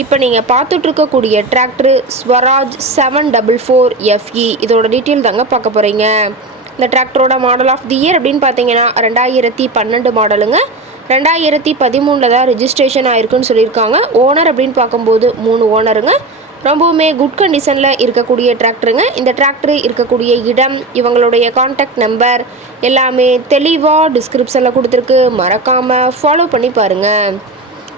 இப்போ நீங்கள் பார்த்துட்ருக்கக்கூடிய tractor Swaraj seven double four FE இதோட டீட்டெயில் தாங்க பார்க்க போகிறீங்க இந்த டிராக்டரோட மாடல் ஆஃப் தி இயர் அப்படின்னு பார்த்தீங்கன்னா ரெண்டாயிரத்தி பன்னெண்டு மாடலுங்க ரெண்டாயிரத்தி பதிமூணில் தான் ரிஜிஸ்ட்ரேஷன் ஆயிருக்குன்னு சொல்லியிருக்காங்க. ஓனர் அப்படின்னு பார்க்கும்போது மூணு ஓனருங்க ரொம்பவுமே குட் கண்டிஷனில் இருக்கக்கூடிய டிராக்டருங்க இந்த டிராக்டர் இருக்கக்கூடிய இடம் இவங்களுடைய காண்டாக்ட் நம்பர் எல்லாமே தெளிவாக டிஸ்கிரிப்ஷனில் கொடுத்துருக்கு. மறக்காமல் ஃபாலோ பண்ணி பாருங்கள்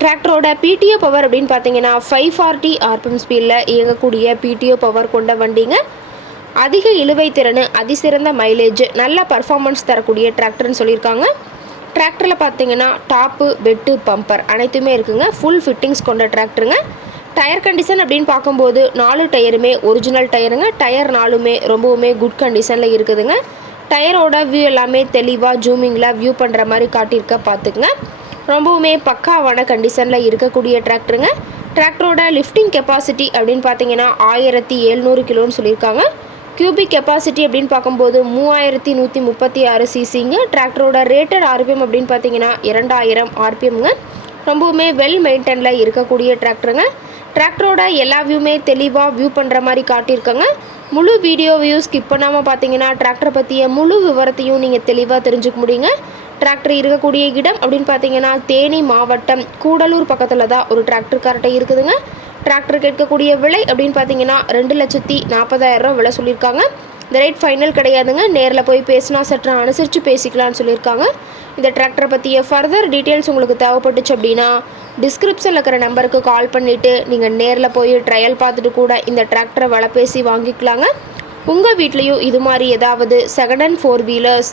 டிராக்டரோட பிடிஓ பவர் அப்படின்னு பார்த்தீங்கன்னா ஃபைவ் ஃபார்ட்டி ஆர்பிஎம் ஸ்பீடில் இயங்கக்கூடிய பிடிஓ பவர் கொண்ட வண்டிங்க. அதிக இழுவை திறன் அதிசிறந்த மைலேஜ் நல்ல பர்ஃபார்மன்ஸ் தரக்கூடிய டிராக்டர்னு சொல்லியிருக்காங்க. டிராக்டரில் பார்த்தீங்கன்னா டாப்பு பெட்டு பம்பர் அனைத்துமே இருக்குங்க. ஃபுல் ஃபிட்டிங்ஸ் கொண்ட டிராக்டருங்க டயர் கண்டிஷன் அப்படின்னு பார்க்கும்போது நாலு டயருமே ஒரிஜினல் டயருங்க டயர் நாலுமே ரொம்பவுமே குட் கண்டிஷனில் இருக்குதுங்க. டயரோட வியூ எல்லாமே தெளிவாக ஜூமிங்கில் வியூ பண்ணுற மாதிரி காட்டியிருக்க பார்த்துக்குங்க. ரொம்பவுமே பக்காவான கண்டிஷனில் இருக்கக்கூடிய டிராக்டருங்க டிராக்டரோட லிஃப்டிங் கெப்பாசிட்டி அப்படின்னு பார்த்தீங்கன்னா ஆயிரத்தி எழுநூறு கிலோன்னு சொல்லியிருக்காங்க. கியூபிக் கெப்பாசிட்டி அப்படின்னு பார்க்கும்போது மூவாயிரத்தி நூற்றி முப்பத்தி ஆறு சிசிங்க டிராக்டரோட ரேட்டட் ஆர்பிஎம் அப்படின்னு பார்த்தீங்கன்னா இரண்டாயிரம் ஆர்பிஎம்ங்க ரொம்பவுமே வெல் மெயின்டெனில் இருக்கக்கூடிய டிராக்டருங்க டிராக்டரோட எல்லா வியூமே தெளிவாக வியூ பண்ணுற மாதிரி காட்டியிருக்கோங்க. முழு வீடியோ வியூ ஸ்கிப் பண்ணாமல் பார்த்தீங்கன்னா டிராக்டரை பற்றிய முழு விவரத்தையும் நீங்கள் தெளிவாக தெரிஞ்சுக்க முடியுங்க. டிராக்டர் இருக்கக்கூடிய இடம் அப்படின்னு பார்த்தீங்கன்னா தேனி மாவட்டம் கூடலூர் பக்கத்தில் தான் ஒரு டிராக்டர் கரெக்டாக இருக்குதுங்க. டிராக்டர் கேட்கக்கூடிய விலை அப்படின்னு பார்த்தீங்கன்னா ரெண்டு லட்சத்தி நாற்பதாயிரம் ரூபா விலை சொல்லியிருக்காங்க. இந்த ரேட் ஃபைனல் கிடையாதுங்க. நேரில் போய் பேசினா சற்று அனுசரித்து பேசிக்கலாம்னு சொல்லியிருக்காங்க. இந்த டிராக்டரை பற்றிய ஃபர்தர் டீட்டெயில்ஸ் உங்களுக்கு தேவைப்பட்டுச்சு அப்படின்னா டிஸ்கிரிப்ஷனில் இருக்கிற நம்பருக்கு கால் பண்ணிவிட்டு நீங்கள் நேரில் போய் ட்ரையல் பார்த்துட்டு கூட இந்த டிராக்டரை விலை பேசி வாங்கிக்கலாங்க. உங்கள் வீட்லேயும் இது மாதிரி ஏதாவது second and four wheelers